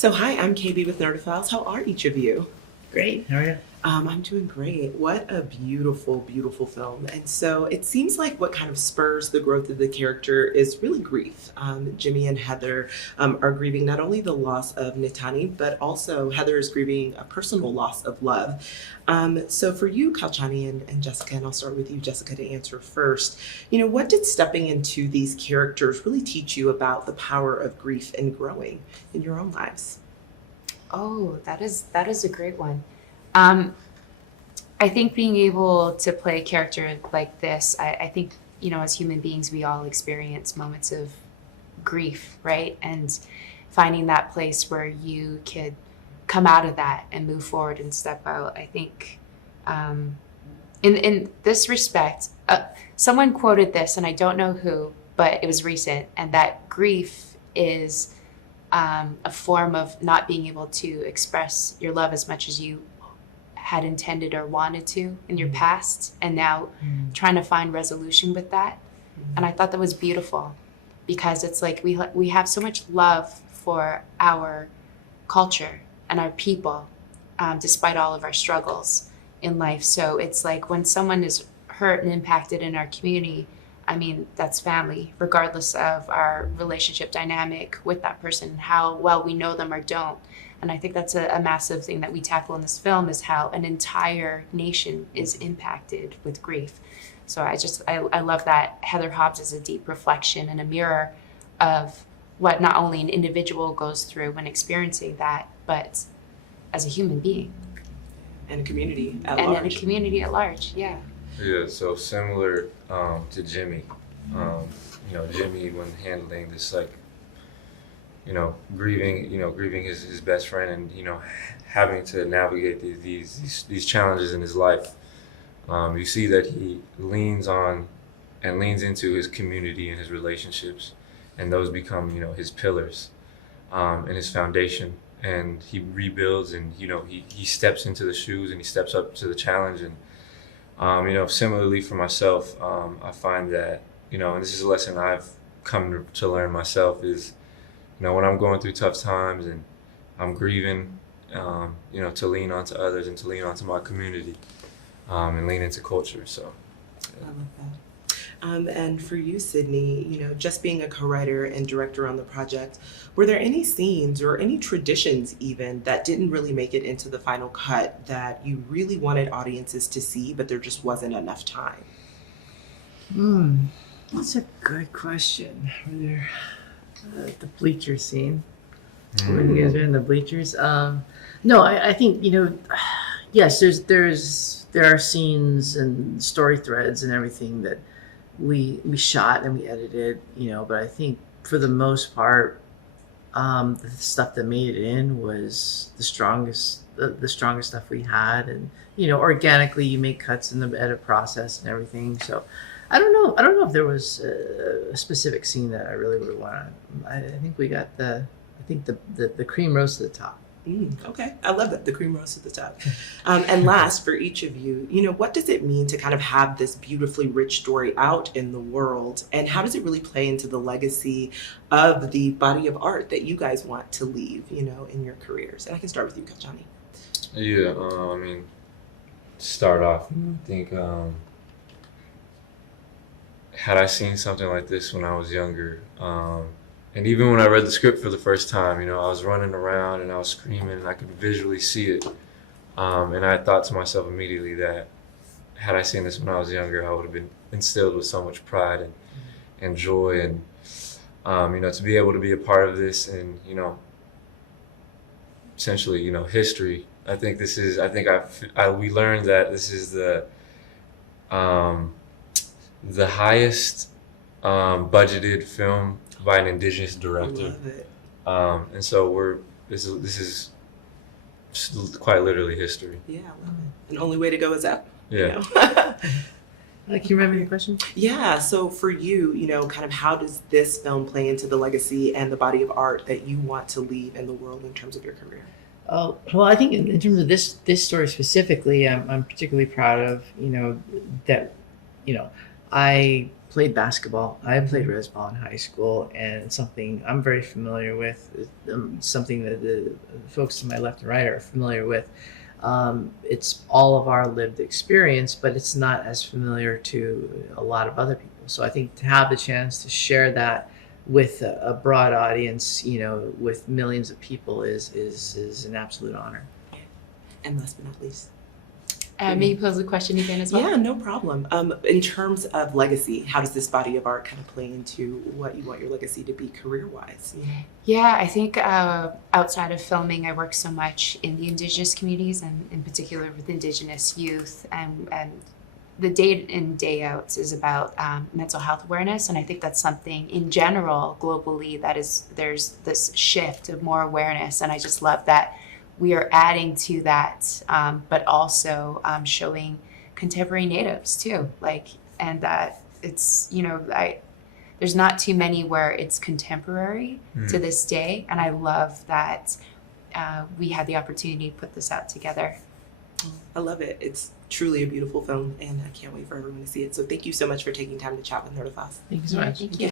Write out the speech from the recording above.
So hi, I'm KB with Nerdophiles. How are each of you? Great. How are you? I'm doing great. What a beautiful, beautiful film. And so it seems like what kind of spurs the growth of the character is really grief. Jimmy and Heather are grieving not only the loss of Nitani, but also Heather is grieving a personal loss of love. So for you, Kauchani and Jessica, and I'll start with you, Jessica, to answer first, what did stepping into these characters really teach you about the power of grief and growing in your own lives? Oh, that is a great one. I think being able to play a character like this, I think, as human beings, we all experience moments of grief, right? And finding that place where you could come out of that and move forward and step out. I think in this respect, someone quoted this, and I don't know who, but it was recent, and that grief is a form of not being able to express your love as much as you had intended or wanted to in your past, and now trying to find resolution with that. And I thought that was beautiful, because it's like we have so much love for our culture and our people, despite all of our struggles in life. So it's like when someone is hurt and impacted in our community, I mean, that's family, regardless of our relationship dynamic with that person, how well we know them or don't. And I think that's a massive thing that we tackle in this film, is how an entire nation is impacted with grief. So I love that Heather Hobbs is a deep reflection and a mirror of what not only an individual goes through when experiencing that, but as a human being. And a community at and large. in a community at large, yeah. Yeah, so similar to Jimmy. Jimmy, when handling this, grieving his best friend, and having to navigate these challenges in his life. You see that he leans on and leans into his community and his relationships, and those become his pillars and his foundation. And he rebuilds, and he steps into the shoes, and he steps up to the challenge. And similarly for myself, I find that and this is a lesson I've come to learn myself, is when I'm going through tough times and I'm grieving, to lean onto others and to lean onto my community, and lean into culture. So I love that. And for you, Sydney, just being a co-writer and director on the project, were there any scenes or any traditions even that didn't really make it into the final cut that you really wanted audiences to see, but there just wasn't enough time? That's a good question. Were there the bleacher scene? When you guys are in the bleachers? No, I think yes. There are scenes and story threads and everything that we shot and we edited. But I think for the most part, the stuff that made it in was the strongest stuff we had. And organically you make cuts in the edit process and everything. So I don't know if there was a specific scene that I really would want. I think we got the cream rose to the top. Okay, I love it. The cream rose to the top. And last, for each of you, what does it mean to kind of have this beautifully rich story out in the world, and how does it really play into the legacy of the body of art that you guys want to leave, in your careers? And I can start with you, Kauchani. Yeah, to start off, I think had I seen something like this when I was younger, and even when I read the script for the first time, I was running around and I was screaming, and I could visually see it. And I thought to myself immediately that had I seen this when I was younger, I would have been instilled with so much pride and joy, and to be able to be a part of this, and essentially history. I think we learned that this is the highest budgeted film by an indigenous director. I love it. And so this is quite literally history. Yeah, I love it. And only way to go is up. Yeah. Can you remember your question? Yeah, so for you, kind of how does this film play into the legacy and the body of art that you want to leave in the world in terms of your career? Oh, well, I think in terms of this story specifically, I'm particularly proud of, that, I played basketball. I played Rez Ball in high school, and it's something I'm very familiar with. Something that the folks to my left and right are familiar with. It's all of our lived experience, but it's not as familiar to a lot of other people. So I think to have the chance to share that with a broad audience, with millions of people is an absolute honor. And last but not least. May you pose the question again as well? Yeah, no problem. In terms of legacy, how does this body of art kind of play into what you want your legacy to be career-wise? Yeah, I think outside of filming, I work so much in the Indigenous communities and in particular with Indigenous youth, and the day in, day out is about mental health awareness. And I think that's something in general, globally, there's this shift of more awareness. And I just love that we are adding to that, but also showing contemporary natives too. And that it's, there's not too many where it's contemporary to this day. And I love that we had the opportunity to put this out together. I love it. It's truly a beautiful film, and I can't wait for everyone to see it. So thank you so much for taking time to chat with Nerd of Us. Thank you so much. Thank you.